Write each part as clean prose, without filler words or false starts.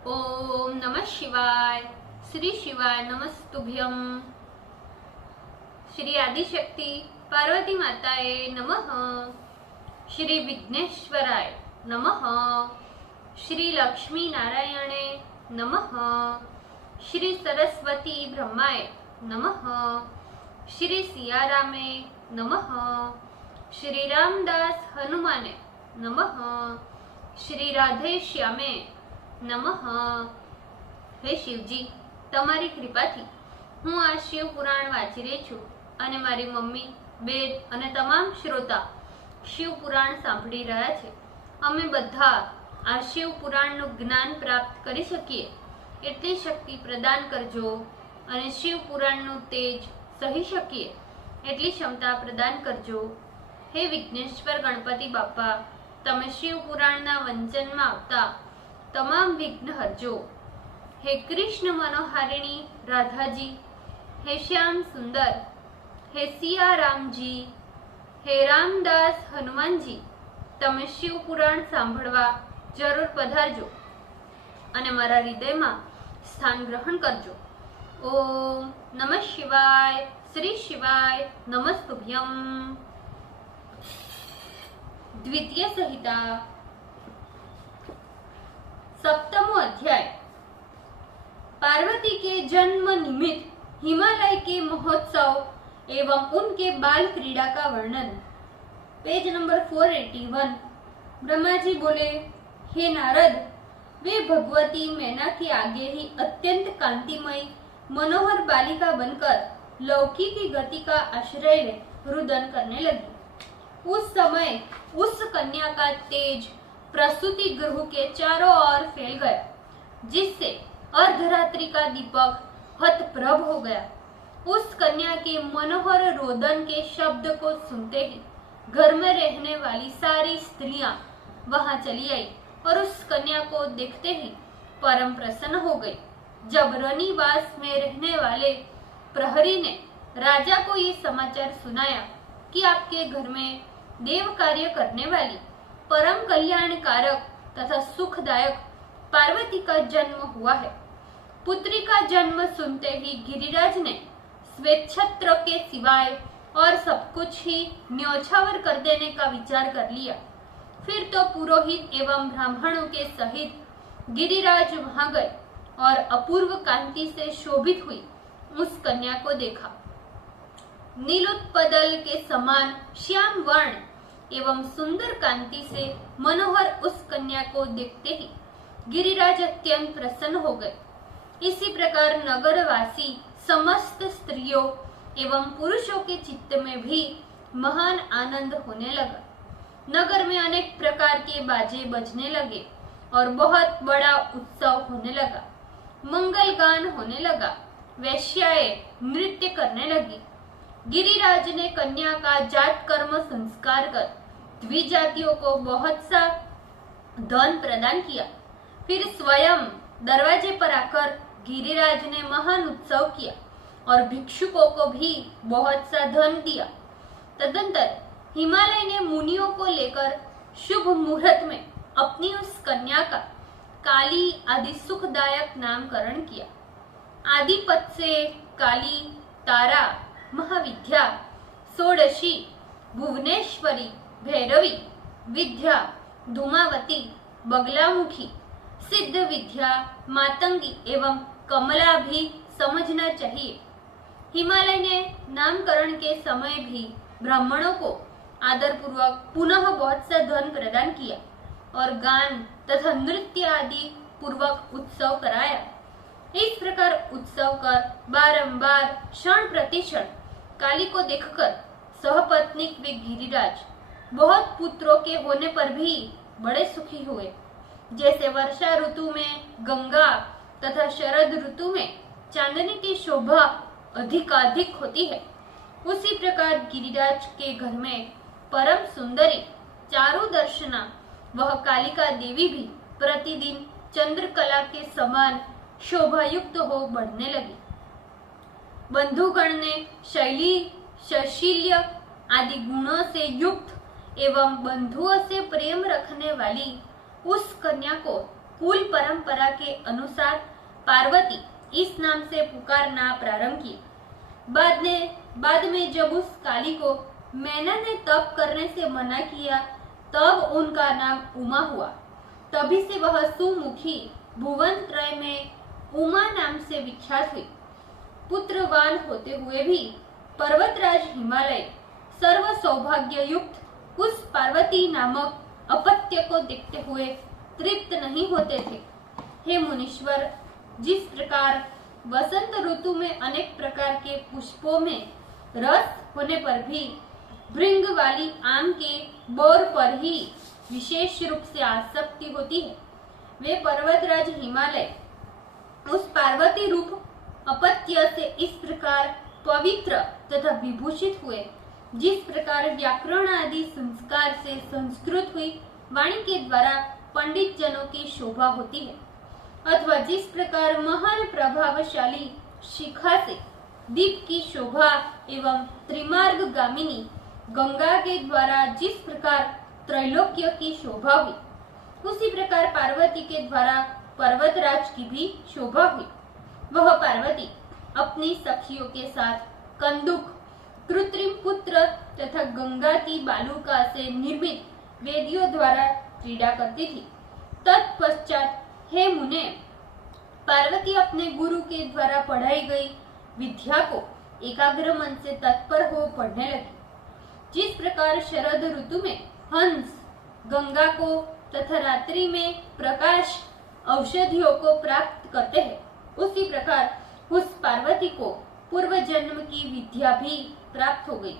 ओम नमः शिवाय। श्री शिवाय नमस्तुभ्यम। श्री आदिशक्ति पार्वती माताए नमः। श्री विघ्नेश्वराय नमः। श्री लक्ष्मी नारायणे नमः। श्री सरस्वती ब्रह्माय नमः। श्री सियारामे नमः। श्री रामदास हनुमाने नमः। श्री राधे श्यामे नमः। हे शिवजी, तमारी कृपाथी हूँ आ शिव पुराण वाँची रही छूं अने मारी मम्मी, बेन अने तमाम श्रोता शिव पुराण सांभળી રહ્યા છે। અમે બધા આ शिव પુરાણનું જ્ઞાન પ્રાપ્ત કરી શકીએ એટલી શક્તિ પ્રદાન કરજો અને शिव પુરાણનું તેજ સહી શકીએ એટલી ક્ષમતા પ્રદાન કરજો। હે વિઘ્નેશ્વર ગણપતિ બાપા, તમે शिव પુરાણના વંચનમાં આવતા तमाम विघ्न हरजो। हे कृष्ण मनोहारिणी राधा जी, हे श्याम सुंदर, हे सिया राम जी, हे रामदास हनुमान जी, तमे शिव पुराण सांभळवा जरूर पधारजो अने मारा हृदयमां स्थान ग्रहण करजो। ओम नमः शिवाय। श्री शिवाय नमस्तुभ्यम। द्वितीय संहिता सप्तमो अध्याय। पार्वती के जन्म निमित्त हिमालय के महोत्सव एवं उनके बाल क्रीड़ा का वर्णन। Page number 481। ब्रह्मा जी बोले, हे नारद, वे भगवती मैना के आगे ही अत्यंत कांतिमय मनोहर बालिका बनकर लौकिकी गति का आश्रय ले रुदन करने लगी। उस समय उस कन्या का तेज प्रसूति गृह के चारों ओर फैल गया, जिससे अर्धरात्रि का दीपक हतप्रभ हो गया। उस कन्या के मनोहर रोदन के शब्द को सुनते ही घर में रहने वाली सारी स्त्रियां वहां चली आई और उस कन्या को देखते ही परम प्रसन्न हो गई। जब रनिवास में रहने वाले प्रहरी ने राजा को ये समाचार सुनाया कि आपके घर में देव कार्य करने वाली परम कल्याणकारक तथा सुखदायक पार्वती का जन्म हुआ है, पुत्री का जन्म सुनते ही गिरिराज ने स्वेच्छत्र के सिवाय और सब कुछ ही न्योछावर कर देने का विचार कर लिया। फिर तो पुरोहित एवं ब्राह्मणों के सहित गिरिराज वहां गए और अपूर्व कांति से शोभित हुई उस कन्या को देखा। नीलोत्पदल के समान श्याम वर्ण एवं सुंदर कांति से मनोहर उस कन्या को देखते ही गिरिराज अत्यंत प्रसन्न हो गए। इसी प्रकार नगरवासी समस्त स्त्रियों एवं पुरुषों के चित्त में भी महान आनंद होने लगा। नगर में अनेक प्रकार के बाजे बजने लगे और बहुत बड़ा उत्सव होने लगा। मंगल गान होने लगा। वैश्याएं नृत्य करने लगी। गिरिराज ने कन्या का जात कर्म संस्कार कर द्विजातियों को बहुत सा धन प्रदान किया। फिर स्वयं दरवाजे पर आकर गिरिराज ने महान उत्सव किया और भिक्षुकों को भी बहुत सा धन दिया। तदंतर हिमालय ने मुनियों को लेकर शुभ मुहूर्त में अपनी उस कन्या का काली आदि सुखदायक नामकरण किया। आदिपत से काली, तारा, महाविद्या, षोडशी, भुवनेश्वरी, भैरवी, विद्या, धूमावती, बगलामुखी, सिद्ध विद्या, मातंगी एवं कमला भी समझना चाहिए। हिमालय ने नामकरण के समय भी ब्राह्मणों को आदरपूर्वक पुनः बहुत सा धन प्रदान किया और गान तथा नृत्य आदि पूर्वक उत्सव कराया। इस प्रकार उत्सव कर बारंबार क्षण प्रतिक्षण काली को देखकर सहपत्नी वे गिरिराज बहुत पुत्रों के होने पर भी बड़े सुखी हुए। जैसे वर्षा ऋतु में गंगा तथा शरद ऋतु में चांदनी की शोभा अधिकाधिक होती है, उसी प्रकार गिरिराज के घर में परम सुंदरी चारु दर्शना वह कालिका देवी भी प्रतिदिन चंद्रकला के समान शोभायुक्त हो बढ़ने लगी। बंधुगण ने शैली, सौशील्य आदि गुणों से युक्त एवं बंधुओं से प्रेम रखने वाली उस कन्या को कुल परंपरा के अनुसार पार्वती इस नाम से पुकारना प्रारंभ किया। बाद में जब उस काली को मैना ने तप करने से मना किया, तब उनका नाम उमा हुआ। तभी से वह सुमुखी भुवन त्रय में उमा नाम से विख्यात हुई। पुत्रवान होते हुए भी पर्वतराज हिमालय सर्व सौभाग्य युक्त उस पार्वती नामक अपत्य को देखते हुए तृप्त नहीं होते थे। हे मुनीश्वर, जिस प्रकार वसंत ऋतु में अनेक प्रकार के पुष्पों में रस होने पर भी भृंग वाली आम के बोर पर ही विशेष रूप से आसक्ति होती है, वे पर्वतराज हिमालय उस पार्वती रूप अपत्य से इस प्रकार पवित्र तथा विभूषित हुए, जिस प्रकार व्याकरण आदि संस्कार से संस्कृत हुई वाणी के द्वारा पंडित जनों की शोभा होती है, अथवा जिस प्रकार महान प्रभावशाली शिखा से दीप की शोभा एवं त्रिमार्ग गामिनी गंगा के द्वारा जिस प्रकार त्रैलोक्य की शोभा हुई, उसी प्रकार पार्वती के द्वारा पर्वतराज की भी शोभा हुई। वह पार्वती अपनी सखियों के साथ कंदुक, कृत्रिम पुत्र तथा गंगा की बालुका से निर्मित वेदियों द्वारा क्रीड़ा करती थी। तत्पश्चात हे मुने, पार्वती अपने गुरु के द्वारा पढ़ाई गई विद्या को एकाग्र मन से तत्पर हो पढ़ने लगी। जिस प्रकार शरद ऋतु में हंस गंगा को तथा रात्रि में प्रकाश औषधियों को प्राप्त करते हैं, उसी प्रकार उस पार्वती को पूर्व जन्म की विद्या भी प्राप्त हो गई।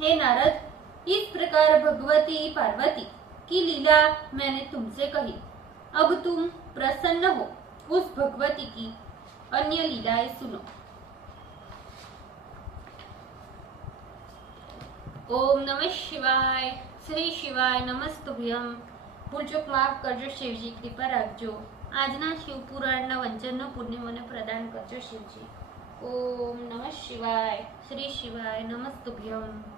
हे नारद, इस प्रकार भगवती पार्वती की लीला मैंने तुमसे कही। अब तुम प्रसन्न हो उस भगवती की अन्य लीलाएं सुनो। ओम नमः शिवाय। श्री शिवाय नमस्तुभ्यम। ભૂલચૂક માફ કરજો શિવજી, કૃપા રાખજો। આજના શિવ પુરાણના વંચનનો પુણ્ય મને પ્રદાન કરજો શિવજી। ઓમ નમઃ શિવાય। શ્રી શિવાય નમસ્તુભ્યમ।